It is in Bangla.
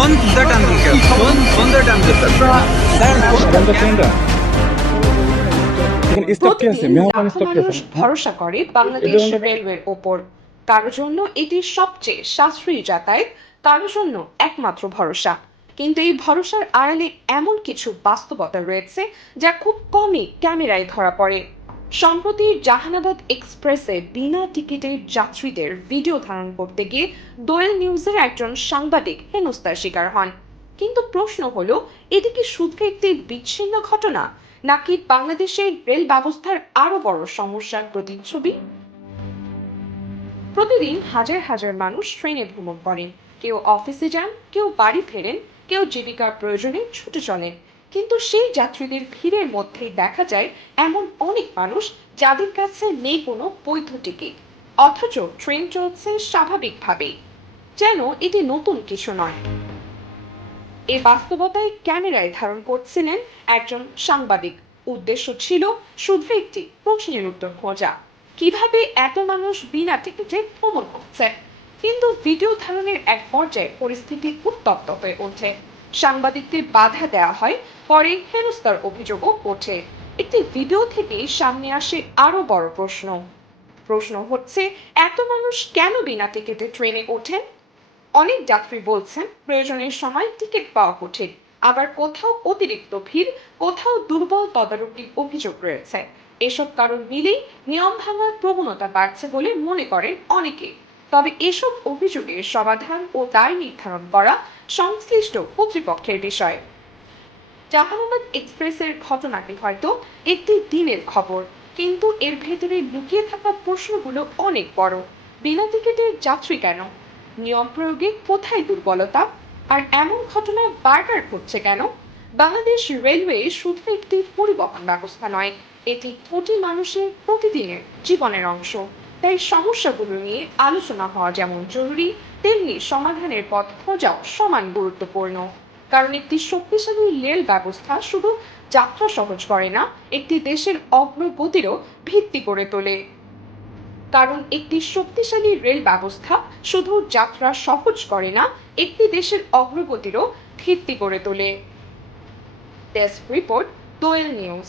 সুন্দর টানবেন, সুন্দর টানবেন। প্রতিদিন লাখো মানুষ ভরসা করে বাংলাদেশ রেলওয়ের ওপর। কারোর জন্য এটি সবচেয়ে সাশ্রয়ী যাতায়াত, কারোর জন্য একমাত্র ভরসা। কিন্তু এই ভরসার আড়ালে এমন কিছু বাস্তবতা রয়েছে যা খুব কমই ক্যামেরায় ধরা পড়ে। সম্প্রতি জাহানাবাদ এক্সপ্রেসে বিনা টিকিটের যাত্রীদের ভিডিও ধারণ করতে গিয়ে দোয়েল নিউজের একজন সাংবাদিক হেনস্থার শিকার হন। কিন্তু প্রশ্ন হলো, এটি কি শুধু একটি বিচ্ছিন্ন ঘটনা, নাকি বাংলাদেশের রেল ব্যবস্থার আরো বড় সমস্যার প্রতিচ্ছবি? প্রতিদিন হাজার হাজার মানুষ ট্রেনে ভ্রমণ করেন। কেউ অফিসে যান, কেউ বাড়ি ফেরেন, কেউ জীবিকার প্রয়োজনে ছুটে চলেন। কিন্তু সেই যাত্রীদের ভিড়ের মধ্যেই দেখা যায় এমন অনেক মানুষ যাদের কাছে নেই কোনো বৈধ টিকিট, অথচ ট্রেন চলছে স্বাভাবিকভাবেই, যেন এটি নতুন কিছু নয়। এই বাস্তবতায় ক্যামেরায় ধারণ করছিলেন একজন সাংবাদিক। উদ্দেশ্য ছিল শুধু একটি প্রশ্নের উত্তর খোঁজা, কিভাবে এত মানুষ বিনা টিকিটে ভ্রমণ করছে। কিন্তু ভিডিও ধারণের এক পর্যায়ে পরিস্থিতি উত্তপ্ত হয়ে ওঠে। সাংবাদিকদের বাধা দেওয়া হয়, পরে হেনস্থার অভিযোগও ওঠে। একটি ভিডিও থেকে সামনে আসে আরো বড় প্রশ্ন। প্রশ্ন হচ্ছে, এত মানুষ কেন বিনা টিকিটে ট্রেনে ওঠেন? অনেক যাত্রী বলছেন প্রয়োজনের সময় টিকিট পাওয়া কঠিন, আবার কোথাও অতিরিক্ত ভিড়, কোথাও দুর্বল তদারকির অভিযোগ রয়েছে। এসব কারণ মিলেই নিয়ম ভাঙার প্রবণতা বাড়ছে বলে মনে করেন অনেকে। তবে এসব অভিযোগের সমাধান ও দায় নির্ধারণ করা সংশ্লিষ্ট কর্তৃপক্ষের বিষয়। জাহানাবাদ এক্সপ্রেসের ঘটনাটি হয়তো একটি দিনের খবর, কিন্তু এর ভেতরে লুকিয়ে থাকা প্রশ্নগুলো অনেক বড়। বিনা টিকিটের যাত্রী কেন? নিয়ম প্রয়োগে কোথায় দুর্বলতা? আর এমন ঘটনা বারবার ঘটছে কেন? বাংলাদেশ রেলওয়ে শুধু একটি পরিবহন ব্যবস্থা নয়, এটি কোটি মানুষের প্রতিদিনের জীবনের অংশ। তাই সমস্যাগুলো নিয়ে আলোচনা হওয়া যেমন জরুরি, তেমনি সমাধানের পথ খোঁজাও সমান গুরুত্বপূর্ণ। কারণ একটি শক্তিশালী রেল ব্যবস্থা শুধু যাত্রা সহজ করে না, একটি দেশের অগ্রগতিরও ভিত্তি করে তোলে। কারণ একটি শক্তিশালী রেল ব্যবস্থা শুধু যাত্রা সহজ করে না, একটি দেশের অগ্রগতিরও ভিত্তি করে তোলে। ডেস্ক রিপোর্ট, দোয়েল নিউজ।